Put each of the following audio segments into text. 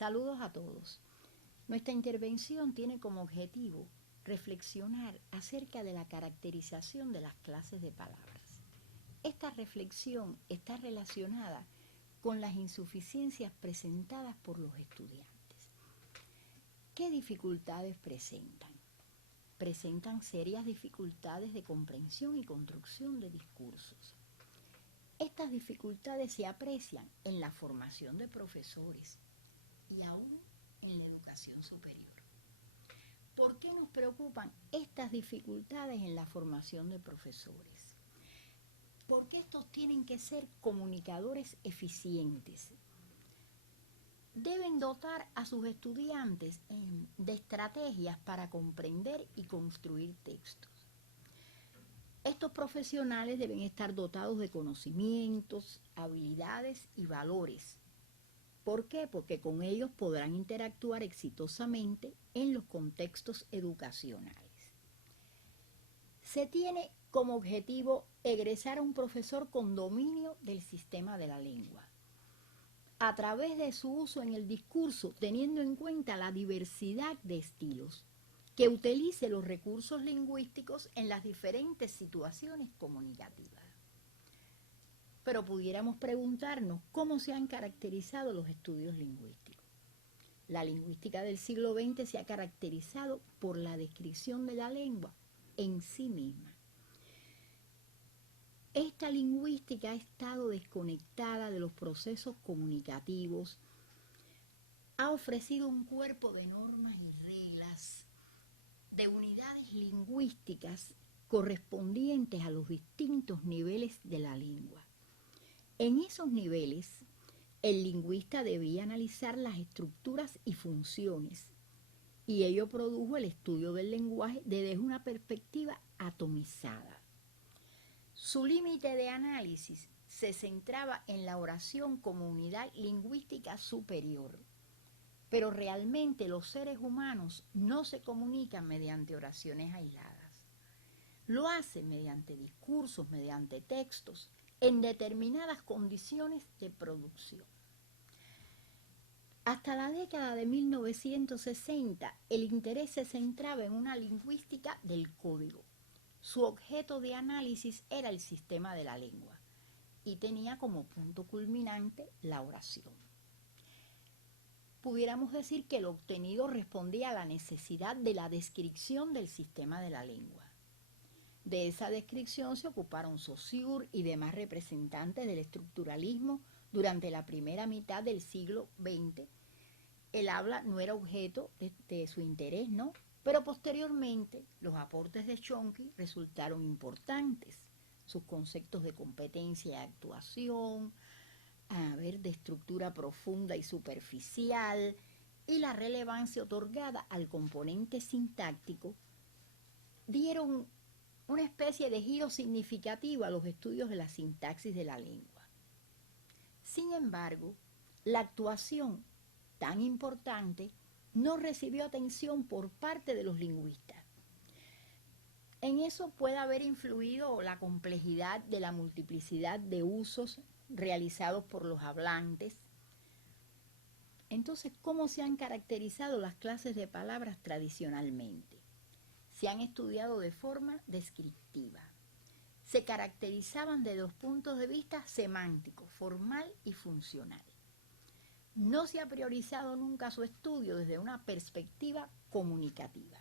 Saludos a todos. Nuestra intervención tiene como objetivo reflexionar acerca de la caracterización de las clases de palabras. Esta reflexión está relacionada con las insuficiencias presentadas por los estudiantes. ¿Qué dificultades presentan? Presentan serias dificultades de comprensión y construcción de discursos. Estas dificultades se aprecian en la formación de profesores y aún en la educación superior. ¿Por qué nos preocupan estas dificultades en la formación de profesores? Porque estos tienen que ser comunicadores eficientes. Deben dotar a sus estudiantes de estrategias para comprender y construir textos. Estos profesionales deben estar dotados de conocimientos, habilidades y valores. ¿Por qué? Porque con ellos podrán interactuar exitosamente en los contextos educacionales. Se tiene como objetivo egresar a un profesor con dominio del sistema de la lengua, a través de su uso en el discurso, teniendo en cuenta la diversidad de estilos, que utilice los recursos lingüísticos en las diferentes situaciones comunicativas. Pero pudiéramos preguntarnos cómo se han caracterizado los estudios lingüísticos. La lingüística del siglo XX se ha caracterizado por la descripción de la lengua en sí misma. Esta lingüística ha estado desconectada de los procesos comunicativos, ha ofrecido un cuerpo de normas y reglas, de unidades lingüísticas correspondientes a los distintos niveles de la lengua. En esos niveles, el lingüista debía analizar las estructuras y funciones, y ello produjo el estudio del lenguaje desde una perspectiva atomizada. Su límite de análisis se centraba en la oración como unidad lingüística superior, pero realmente los seres humanos no se comunican mediante oraciones aisladas. Lo hacen mediante discursos, mediante textos, en determinadas condiciones de producción. Hasta la década de 1960, el interés se centraba en una lingüística del código. Su objeto de análisis era el sistema de la lengua y tenía como punto culminante la oración. Pudiéramos decir que lo obtenido respondía a la necesidad de la descripción del sistema de la lengua. De esa descripción se ocuparon Saussure y demás representantes del estructuralismo durante la primera mitad del siglo XX. El habla no era objeto de su interés, ¿no? Pero posteriormente los aportes de Chomsky resultaron importantes. Sus conceptos de competencia y actuación, de estructura profunda y superficial, y la relevancia otorgada al componente sintáctico, dieron una especie de giro significativo a los estudios de la sintaxis de la lengua. Sin embargo, la actuación tan importante no recibió atención por parte de los lingüistas. En eso puede haber influido la complejidad de la multiplicidad de usos realizados por los hablantes. Entonces, ¿cómo se han caracterizado las clases de palabras tradicionalmente? Se han estudiado de forma descriptiva. Se caracterizaban de dos puntos de vista semánticos, formal y funcional. No se ha priorizado nunca su estudio desde una perspectiva comunicativa.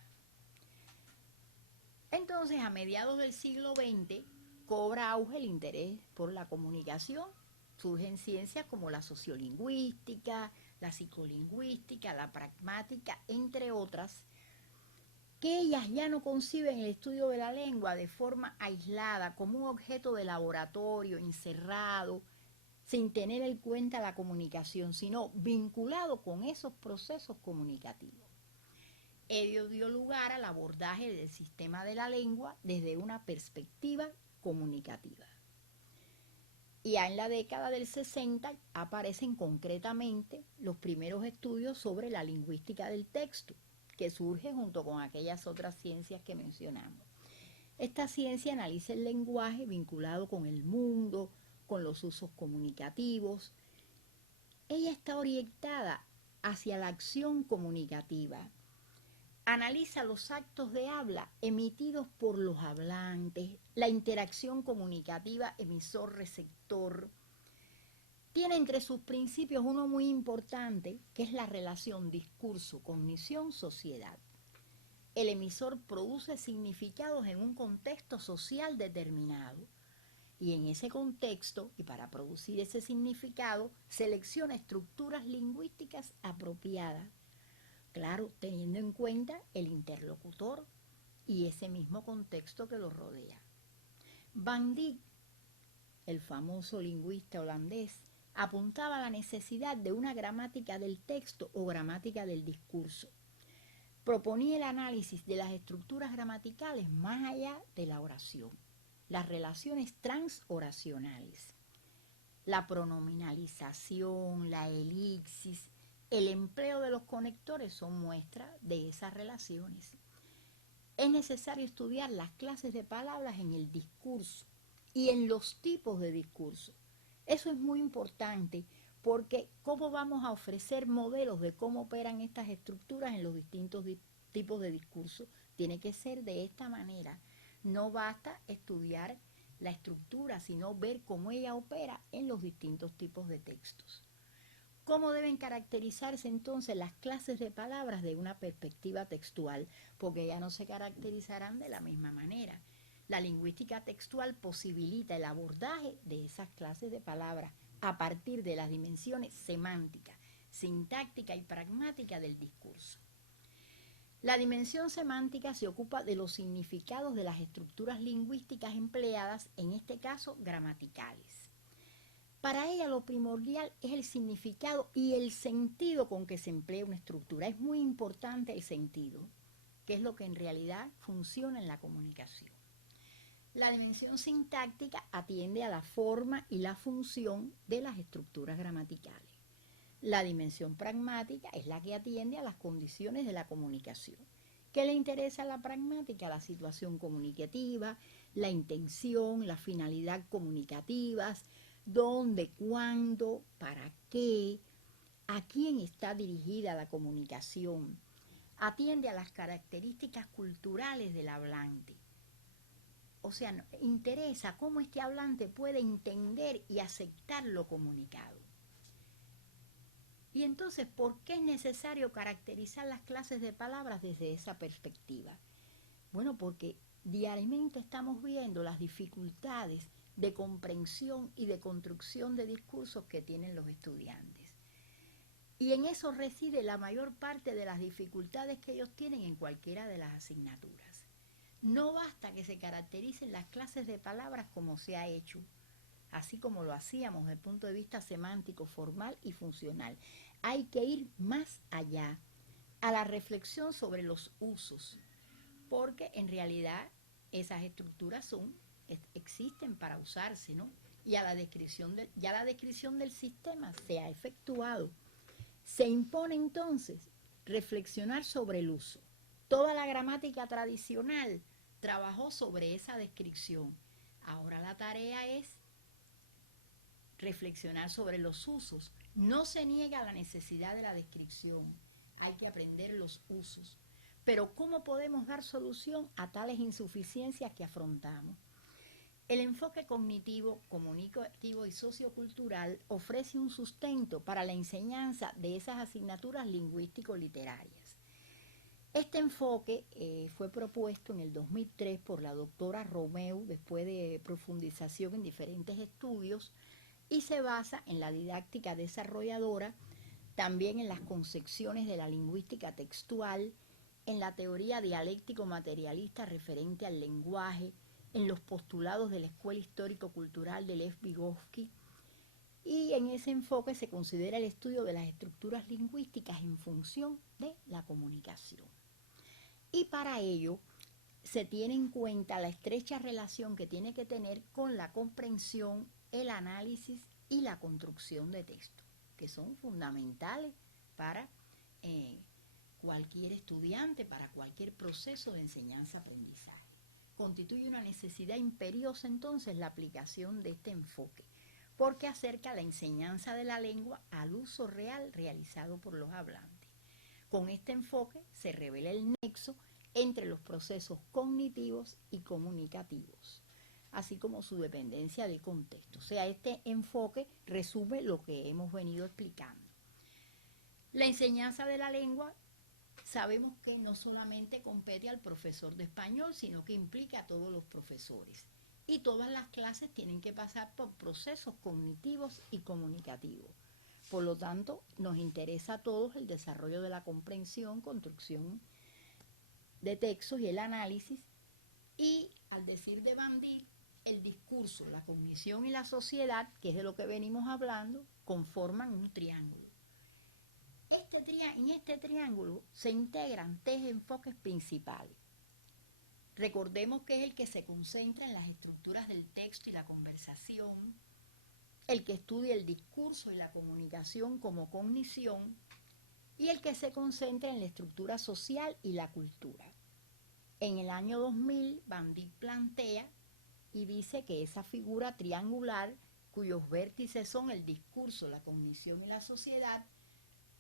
Entonces, a mediados del siglo XX, cobra auge el interés por la comunicación. Surgen ciencias como la sociolingüística, la psicolingüística, la pragmática, entre otras, que ellas ya no conciben el estudio de la lengua de forma aislada, como un objeto de laboratorio, encerrado, sin tener en cuenta la comunicación, sino vinculado con esos procesos comunicativos. Ello dio lugar al abordaje del sistema de la lengua desde una perspectiva comunicativa. Y ya en la década del 60 aparecen concretamente los primeros estudios sobre la lingüística del texto, que surge junto con aquellas otras ciencias que mencionamos. Esta ciencia analiza el lenguaje vinculado con el mundo, con los usos comunicativos. Ella está orientada hacia la acción comunicativa. Analiza los actos de habla emitidos por los hablantes, la interacción comunicativa emisor-receptor. Tiene entre sus principios uno muy importante, que es la relación discurso-cognición-sociedad. El emisor produce significados en un contexto social determinado. Y en ese contexto, y para producir ese significado, selecciona estructuras lingüísticas apropiadas. Claro, teniendo en cuenta el interlocutor y ese mismo contexto que lo rodea. Van Dijk, el famoso lingüista holandés, apuntaba a la necesidad de una gramática del texto o gramática del discurso. Proponía el análisis de las estructuras gramaticales más allá de la oración, las relaciones transoracionales, la pronominalización, la elipsis, el empleo de los conectores son muestras de esas relaciones. Es necesario estudiar las clases de palabras en el discurso y en los tipos de discurso. Eso es muy importante porque ¿cómo vamos a ofrecer modelos de cómo operan estas estructuras en los distintos tipos de discurso? Tiene que ser de esta manera. No basta estudiar la estructura, sino ver cómo ella opera en los distintos tipos de textos. ¿Cómo deben caracterizarse entonces las clases de palabras de una perspectiva textual? Porque ya no se caracterizarán de la misma manera. La lingüística textual posibilita el abordaje de esas clases de palabras a partir de las dimensiones semántica, sintáctica y pragmática del discurso. La dimensión semántica se ocupa de los significados de las estructuras lingüísticas empleadas, en este caso gramaticales. Para ella lo primordial es el significado y el sentido con que se emplea una estructura. Es muy importante el sentido, que es lo que en realidad funciona en la comunicación. La dimensión sintáctica atiende a la forma y la función de las estructuras gramaticales. La dimensión pragmática es la que atiende a las condiciones de la comunicación. ¿Qué le interesa a la pragmática? La situación comunicativa, la intención, la finalidad comunicativas, dónde, cuándo, para qué, a quién está dirigida la comunicación. Atiende a las características culturales del hablante. O sea, interesa cómo este hablante puede entender y aceptar lo comunicado. Y entonces, ¿por qué es necesario caracterizar las clases de palabras desde esa perspectiva? Bueno, porque diariamente estamos viendo las dificultades de comprensión y de construcción de discursos que tienen los estudiantes. Y en eso reside la mayor parte de las dificultades que ellos tienen en cualquiera de las asignaturas. No basta que se caractericen las clases de palabras como se ha hecho, así como lo hacíamos desde el punto de vista semántico, formal y funcional. Hay que ir más allá, a la reflexión sobre los usos, porque en realidad esas estructuras existen para usarse, ¿no? Y ya la descripción del sistema se ha efectuado. Se impone entonces reflexionar sobre el uso. Toda la gramática tradicional trabajó sobre esa descripción. Ahora la tarea es reflexionar sobre los usos. No se niega la necesidad de la descripción, hay que aprender los usos. Pero ¿cómo podemos dar solución a tales insuficiencias que afrontamos? El enfoque cognitivo, comunicativo y sociocultural ofrece un sustento para la enseñanza de esas asignaturas lingüístico-literarias. Este enfoque fue propuesto en el 2003 por la doctora Romeu después de profundización en diferentes estudios y se basa en la didáctica desarrolladora, también en las concepciones de la lingüística textual, en la teoría dialéctico-materialista referente al lenguaje, en los postulados de la Escuela Histórico-Cultural de Lev Vygotsky, y en ese enfoque se considera el estudio de las estructuras lingüísticas en función de la comunicación. Y para ello se tiene en cuenta la estrecha relación que tiene que tener con la comprensión, el análisis y la construcción de texto, que son fundamentales para cualquier estudiante, para cualquier proceso de enseñanza-aprendizaje. Constituye una necesidad imperiosa entonces la aplicación de este enfoque, porque acerca la enseñanza de la lengua al uso real realizado por los hablantes. Con este enfoque se revela el nexo entre los procesos cognitivos y comunicativos, así como su dependencia del contexto. O sea, este enfoque resume lo que hemos venido explicando. La enseñanza de la lengua sabemos que no solamente compete al profesor de español, sino que implica a todos los profesores. Y todas las clases tienen que pasar por procesos cognitivos y comunicativos. Por lo tanto, nos interesa a todos el desarrollo de la comprensión, construcción de textos y el análisis. Y al decir de Bandit, el discurso, la cognición y la sociedad, que es de lo que venimos hablando, conforman un triángulo. En este triángulo se integran tres enfoques principales. Recordemos que es el que se concentra en las estructuras del texto y la conversación, el que estudia el discurso y la comunicación como cognición, y el que se concentra en la estructura social y la cultura. En el año 2000, Bandit plantea y dice que esa figura triangular, cuyos vértices son el discurso, la cognición y la sociedad,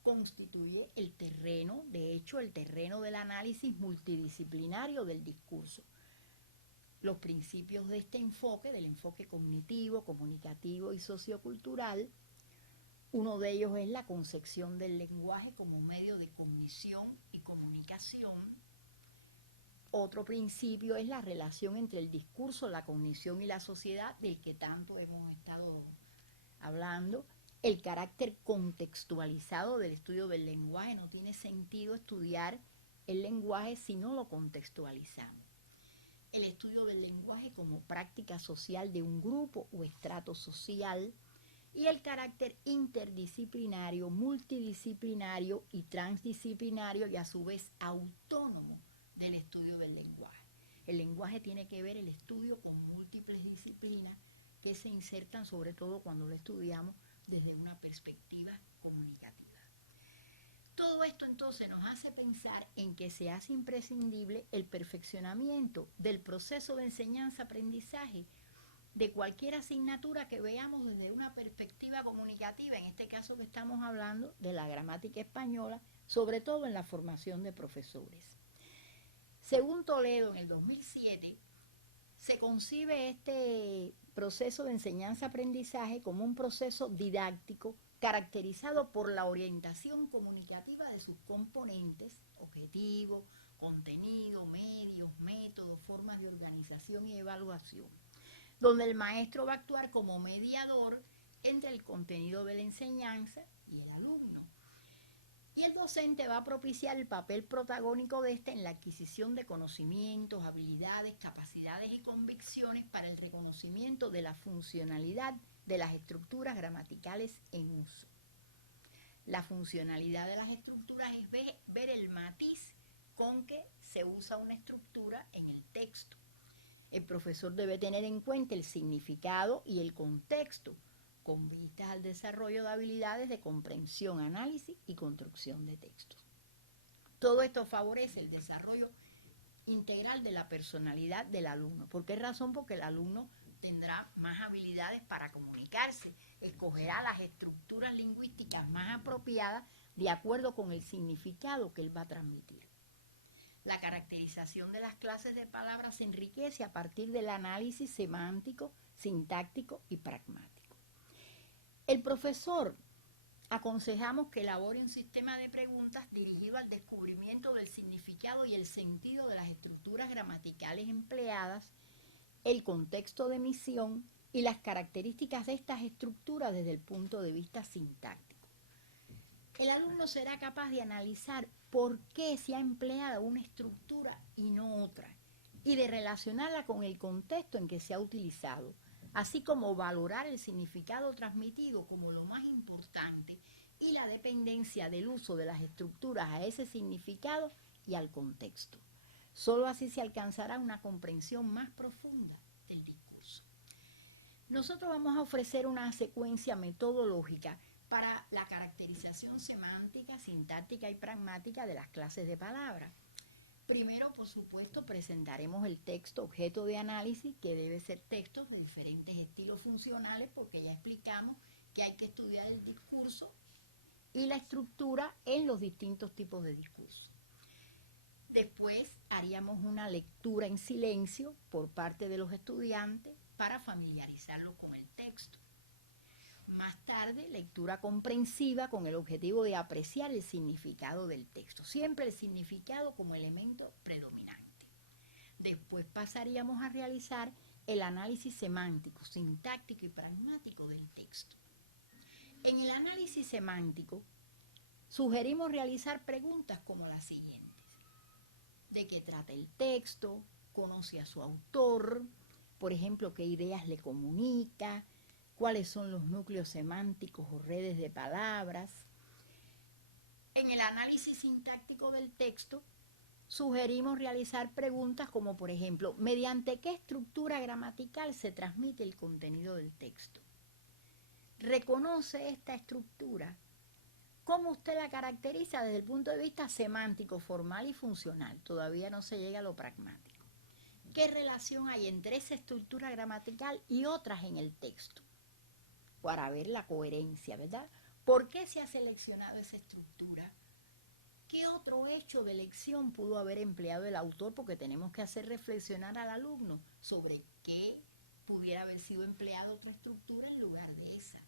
constituye el terreno, de hecho, el terreno del análisis multidisciplinario del discurso. Los principios de este enfoque, del enfoque cognitivo, comunicativo y sociocultural, uno de ellos es la concepción del lenguaje como medio de cognición y comunicación. Otro principio es la relación entre el discurso, la cognición y la sociedad, del que tanto hemos estado hablando. El carácter contextualizado del estudio del lenguaje. No tiene sentido estudiar el lenguaje si no lo contextualizamos. El estudio del lenguaje como práctica social de un grupo o estrato social, y el carácter interdisciplinario, multidisciplinario y transdisciplinario y a su vez autónomo del estudio del lenguaje. El lenguaje tiene que ver el estudio con múltiples disciplinas que se insertan sobre todo cuando lo estudiamos desde una perspectiva comunicativa. Todo esto entonces nos hace pensar en que se hace imprescindible el perfeccionamiento del proceso de enseñanza-aprendizaje de cualquier asignatura que veamos desde una perspectiva comunicativa, en este caso que estamos hablando de la gramática española, sobre todo en la formación de profesores. Según Toledo, en el 2007, se concibe este proceso de enseñanza-aprendizaje como un proceso didáctico caracterizado por la orientación comunicativa de sus componentes, objetivo, contenido, medios, métodos, formas de organización y evaluación, donde el maestro va a actuar como mediador entre el contenido de la enseñanza y el alumno. Y el docente va a propiciar el papel protagónico de este en la adquisición de conocimientos, habilidades, capacidades y convicciones para el reconocimiento de la funcionalidad de las estructuras gramaticales en uso. La funcionalidad de las estructuras es ver el matiz con que se usa una estructura en el texto. El profesor debe tener en cuenta el significado y el contexto con vistas al desarrollo de habilidades de comprensión, análisis y construcción de textos. Todo esto favorece el desarrollo integral de la personalidad del alumno. ¿Por qué razón? Porque el alumno tendrá más habilidades para comunicarse, escogerá las estructuras lingüísticas más apropiadas de acuerdo con el significado que él va a transmitir. La caracterización de las clases de palabras se enriquece a partir del análisis semántico, sintáctico y pragmático. El profesor aconsejamos que elabore un sistema de preguntas dirigido al descubrimiento del significado y el sentido de las estructuras gramaticales empleadas, el contexto de emisión y las características de estas estructuras desde el punto de vista sintáctico. El alumno será capaz de analizar por qué se ha empleado una estructura y no otra, y de relacionarla con el contexto en que se ha utilizado, así como valorar el significado transmitido como lo más importante y la dependencia del uso de las estructuras a ese significado y al contexto. Solo así se alcanzará una comprensión más profunda del discurso. Nosotros vamos a ofrecer una secuencia metodológica para la caracterización semántica, sintáctica y pragmática de las clases de palabras. Primero, por supuesto, presentaremos el texto objeto de análisis, que debe ser textos de diferentes estilos funcionales, porque ya explicamos que hay que estudiar el discurso y la estructura en los distintos tipos de discurso. Después haríamos una lectura en silencio por parte de los estudiantes para familiarizarlos con el texto. Más tarde, lectura comprensiva con el objetivo de apreciar el significado del texto, siempre el significado como elemento predominante. Después pasaríamos a realizar el análisis semántico, sintáctico y pragmático del texto. En el análisis semántico, sugerimos realizar preguntas como las siguientes. ¿De qué trata el texto? ¿Conoce a su autor? Por ejemplo, ¿qué ideas le comunica? ¿Cuáles son los núcleos semánticos o redes de palabras? En el análisis sintáctico del texto, sugerimos realizar preguntas como, por ejemplo, ¿mediante qué estructura gramatical se transmite el contenido del texto? ¿Reconoce esta estructura? ¿Cómo usted la caracteriza desde el punto de vista semántico, formal y funcional? Todavía no se llega a lo pragmático. ¿Qué relación hay entre esa estructura gramatical y otras en el texto? Para ver la coherencia, ¿verdad? ¿Por qué se ha seleccionado esa estructura? ¿Qué otro hecho de elección pudo haber empleado el autor? Porque tenemos que hacer reflexionar al alumno sobre qué pudiera haber sido empleada otra estructura en lugar de esa.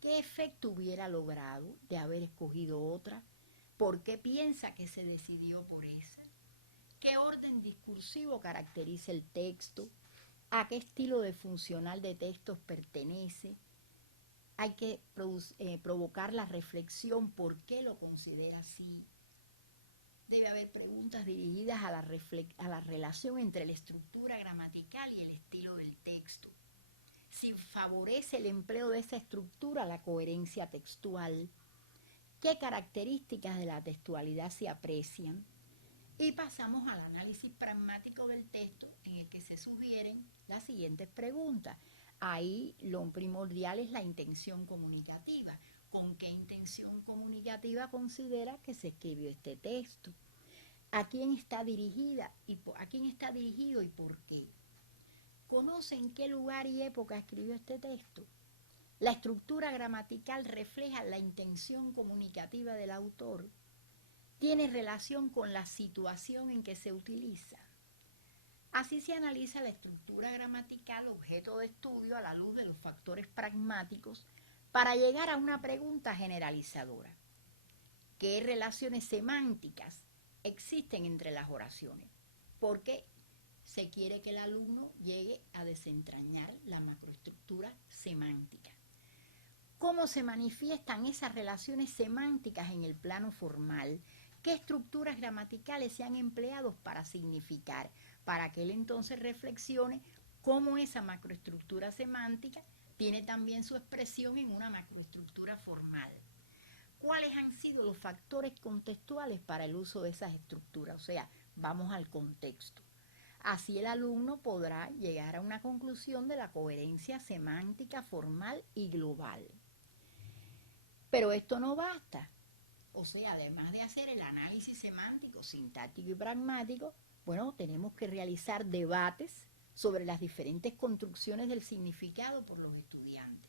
¿Qué efecto hubiera logrado de haber escogido otra? ¿Por qué piensa que se decidió por esa? ¿Qué orden discursivo caracteriza el texto? ¿A qué estilo de funcional de textos pertenece? Hay que provocar la reflexión, ¿por qué lo considera así? Debe haber preguntas dirigidas a la relación entre la estructura gramatical y el estilo del texto. Si favorece el empleo de esa estructura la coherencia textual, qué características de la textualidad se aprecian, y pasamos al análisis pragmático del texto, en el que se sugieren las siguientes preguntas. Ahí lo primordial es la intención comunicativa. ¿Con qué intención comunicativa considera que se escribió este texto? ¿A quién está dirigida a quién está dirigido y por qué? ¿Conoce en qué lugar y época escribió este texto? La estructura gramatical refleja la intención comunicativa del autor. Tiene relación con la situación en que se utiliza. Así se analiza la estructura gramatical objeto de estudio a la luz de los factores pragmáticos para llegar a una pregunta generalizadora. ¿Qué relaciones semánticas existen entre las oraciones? Porque se quiere que el alumno llegue a desentrañar la macroestructura semántica. ¿Cómo se manifiestan esas relaciones semánticas en el plano formal? ¿Qué estructuras gramaticales se han empleado para significar? Para que él entonces reflexione cómo esa macroestructura semántica tiene también su expresión en una macroestructura formal. ¿Cuáles han sido los factores contextuales para el uso de esas estructuras? O sea, vamos al contexto. Así el alumno podrá llegar a una conclusión de la coherencia semántica formal y global. Pero esto no basta. O sea, además de hacer el análisis semántico, sintáctico y pragmático, bueno, tenemos que realizar debates sobre las diferentes construcciones del significado por los estudiantes,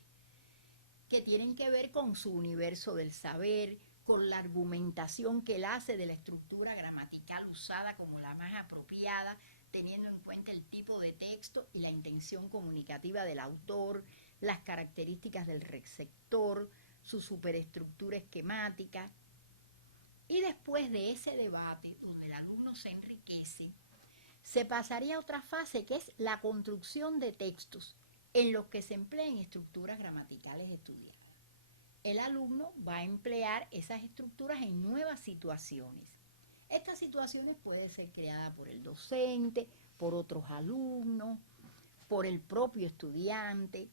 que tienen que ver con su universo del saber, con la argumentación que él hace de la estructura gramatical usada como la más apropiada, teniendo en cuenta el tipo de texto y la intención comunicativa del autor, las características del receptor, su superestructura esquemática. Y después de ese debate, donde el alumno se enriquece, se pasaría a otra fase, que es la construcción de textos en los que se empleen estructuras gramaticales estudiadas. El alumno va a emplear esas estructuras en nuevas situaciones. Estas situaciones pueden ser creadas por el docente, por otros alumnos, por el propio estudiante.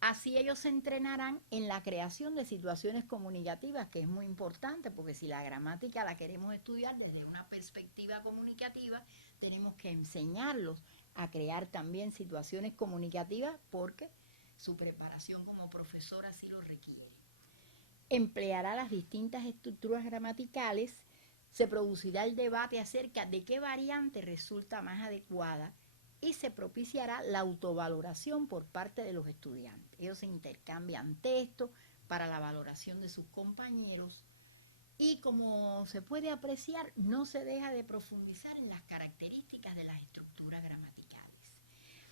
Así ellos se entrenarán en la creación de situaciones comunicativas, que es muy importante, porque si la gramática la queremos estudiar desde una perspectiva comunicativa, tenemos que enseñarlos a crear también situaciones comunicativas, porque su preparación como profesor así lo requiere. Empleará las distintas estructuras gramaticales Se producirá el debate acerca de qué variante resulta más adecuada y se propiciará la autovaloración por parte de los estudiantes. Ellos se intercambian textos para la valoración de sus compañeros y, como se puede apreciar, no se deja de profundizar en las características de las estructuras gramaticales.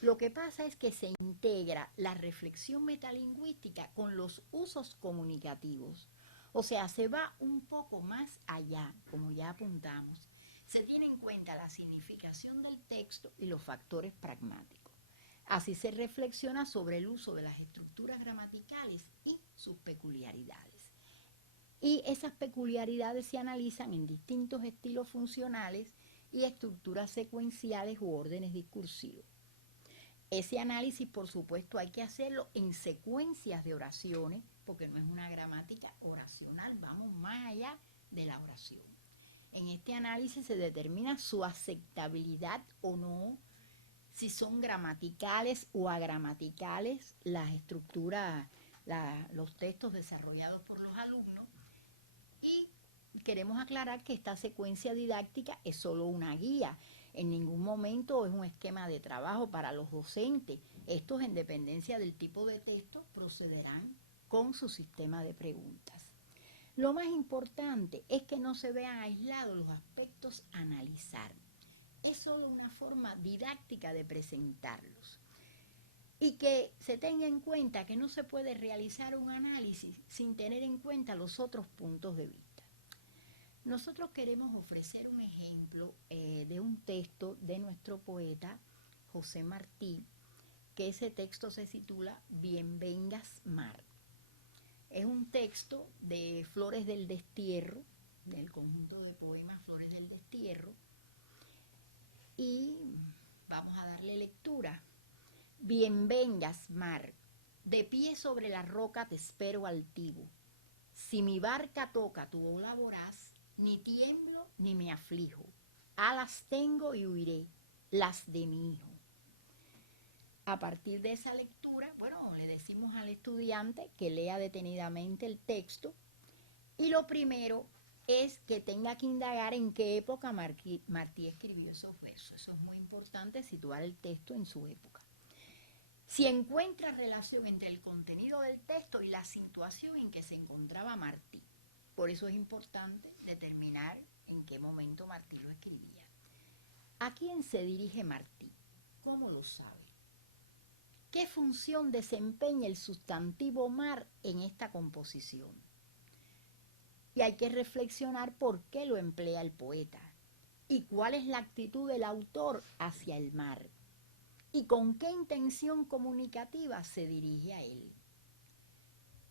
Lo que pasa es que se integra la reflexión metalingüística con los usos comunicativos. O sea, se va un poco más allá, como ya apuntamos. Se tiene en cuenta la significación del texto y los factores pragmáticos. Así se reflexiona sobre el uso de las estructuras gramaticales y sus peculiaridades. Y esas peculiaridades se analizan en distintos estilos funcionales y estructuras secuenciales u órdenes discursivos. Ese análisis, por supuesto, hay que hacerlo en secuencias de oraciones, porque no es una gramática oracional, vamos más allá de la oración. En este análisis se determina su aceptabilidad o no, si son gramaticales o agramaticales las estructuras, los textos desarrollados por los alumnos, y queremos aclarar que esta secuencia didáctica es solo una guía. En ningún momento es un esquema de trabajo para los docentes. Estos, en dependencia del tipo de texto, procederán con su sistema de preguntas. Lo más importante es que no se vean aislados los aspectos a analizar. Es solo una forma didáctica de presentarlos. Y que se tenga en cuenta que no se puede realizar un análisis sin tener en cuenta los otros puntos de vista. Nosotros queremos ofrecer un ejemplo de un texto de nuestro poeta José Martí, que ese texto se titula Bien vengas mar. Es un texto de Flores del Destierro, del conjunto de poemas Flores del Destierro, y vamos a darle lectura. Bien vengas mar, de pie sobre la roca te espero altivo. Si mi barca toca tu ola voraz, ni tiemblo ni me aflijo. Alas tengo y huiré, las de mi hijo. A partir de esa lectura, bueno, le decimos al estudiante que lea detenidamente el texto, y lo primero es que tenga que indagar en qué época Martí escribió esos versos. Eso es muy importante, situar el texto en su época. Si encuentra relación entre el contenido del texto y la situación en que se encontraba Martí. Por eso es importante determinar en qué momento Martí lo escribía. ¿A quién se dirige Martí? ¿Cómo lo sabe? ¿Qué función desempeña el sustantivo mar en esta composición? Y hay que reflexionar por qué lo emplea el poeta y cuál es la actitud del autor hacia el mar y con qué intención comunicativa se dirige a él.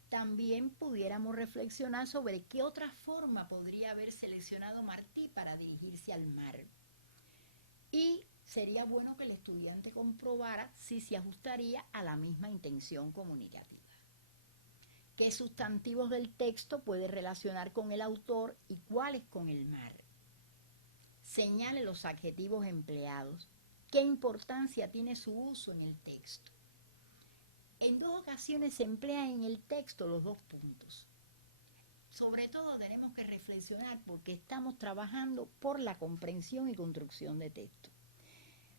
También pudiéramos reflexionar sobre qué otra forma podría haber seleccionado Martí para dirigirse al mar. Y sería bueno que el estudiante comprobara si se ajustaría a la misma intención comunicativa. ¿Qué sustantivos del texto puede relacionar con el autor y cuáles con el mar? Señale los adjetivos empleados. ¿Qué importancia tiene su uso en el texto? En 2 ocasiones se emplean en el texto los 2 puntos. Sobre todo tenemos que reflexionar porque estamos trabajando por la comprensión y construcción de texto.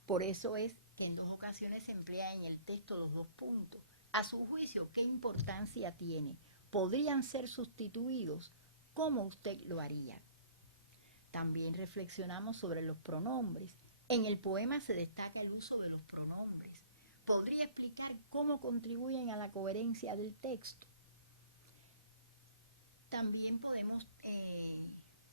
Por eso es que en 2 ocasiones se emplea en el texto los 2 puntos. A su juicio, ¿qué importancia tiene? ¿Podrían ser sustituidos? ¿Cómo usted lo haría? También reflexionamos sobre los pronombres. En el poema se destaca el uso de los pronombres. ¿Podría explicar cómo contribuyen a la coherencia del texto? También podemos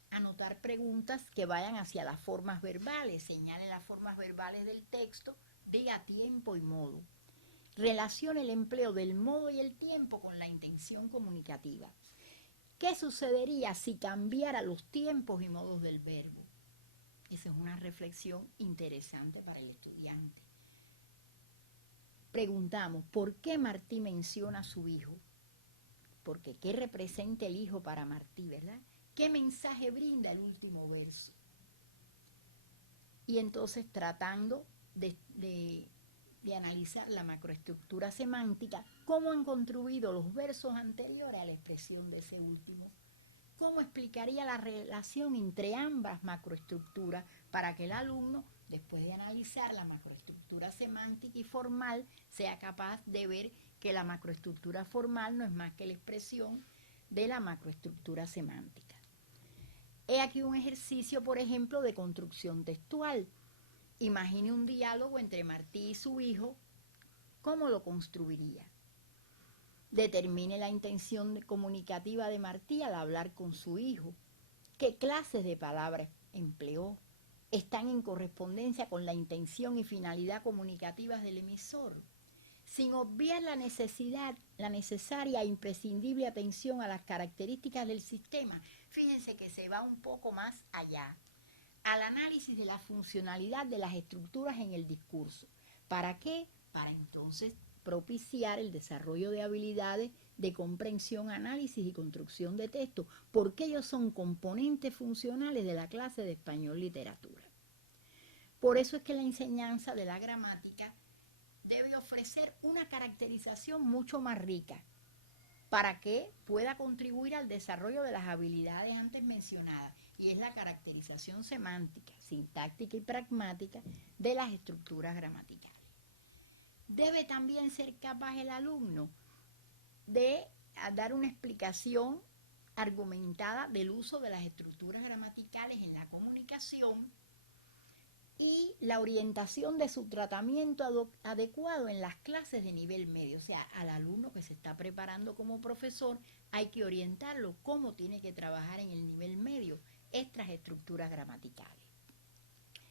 anotar preguntas que vayan hacia las formas verbales. Señale las formas verbales del texto, diga tiempo y modo. Relacione el empleo del modo y el tiempo con la intención comunicativa. ¿Qué sucedería si cambiara los tiempos y modos del verbo? Esa es una reflexión interesante para el estudiante. Preguntamos, ¿por qué Martí menciona a su hijo? Porque ¿qué representa el hijo para Martí, verdad? ¿Qué mensaje brinda el último verso? Y entonces, tratando de analizar la macroestructura semántica, cómo han contribuido los versos anteriores a la expresión de ese último cómo explicaría la relación entre ambas macroestructuras para que el alumno, después de analizar la macroestructura semántica y formal, sea capaz de ver que la macroestructura formal no es más que la expresión de la macroestructura semántica. He aquí un ejercicio, por ejemplo, de construcción textual. Imagine un diálogo entre Martí y su hijo. ¿Cómo lo construiría? Determine la intención comunicativa de Martí al hablar con su hijo. ¿Qué clases de palabras empleó? ¿Están en correspondencia con la intención y finalidad comunicativas del emisor? Sin obviar la necesaria e imprescindible atención a las características del sistema. Fíjense que se va un poco más allá, al análisis de la funcionalidad de las estructuras en el discurso. ¿Para qué? Para entonces propiciar el desarrollo de habilidades de comprensión, análisis y construcción de texto, porque ellos son componentes funcionales de la clase de español literatura. Por eso es que la enseñanza de la gramática debe ofrecer una caracterización mucho más rica para que pueda contribuir al desarrollo de las habilidades antes mencionadas, y es la caracterización semántica, sintáctica y pragmática de las estructuras gramaticales. Debe también ser capaz el alumno de dar una explicación argumentada del uso de las estructuras gramaticales en la comunicación y la orientación de su tratamiento adecuado en las clases de nivel medio. O sea, al alumno que se está preparando como profesor hay que orientarlo cómo tiene que trabajar en el nivel medio estas estructuras gramaticales.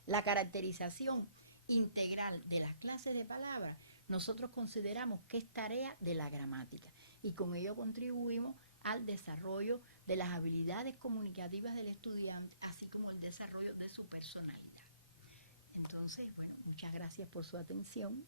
La caracterización integral de las clases de palabras nosotros consideramos que es tarea de la gramática y con ello contribuimos al desarrollo de las habilidades comunicativas del estudiante, así como el desarrollo de su personalidad. Entonces, bueno, muchas gracias por su atención.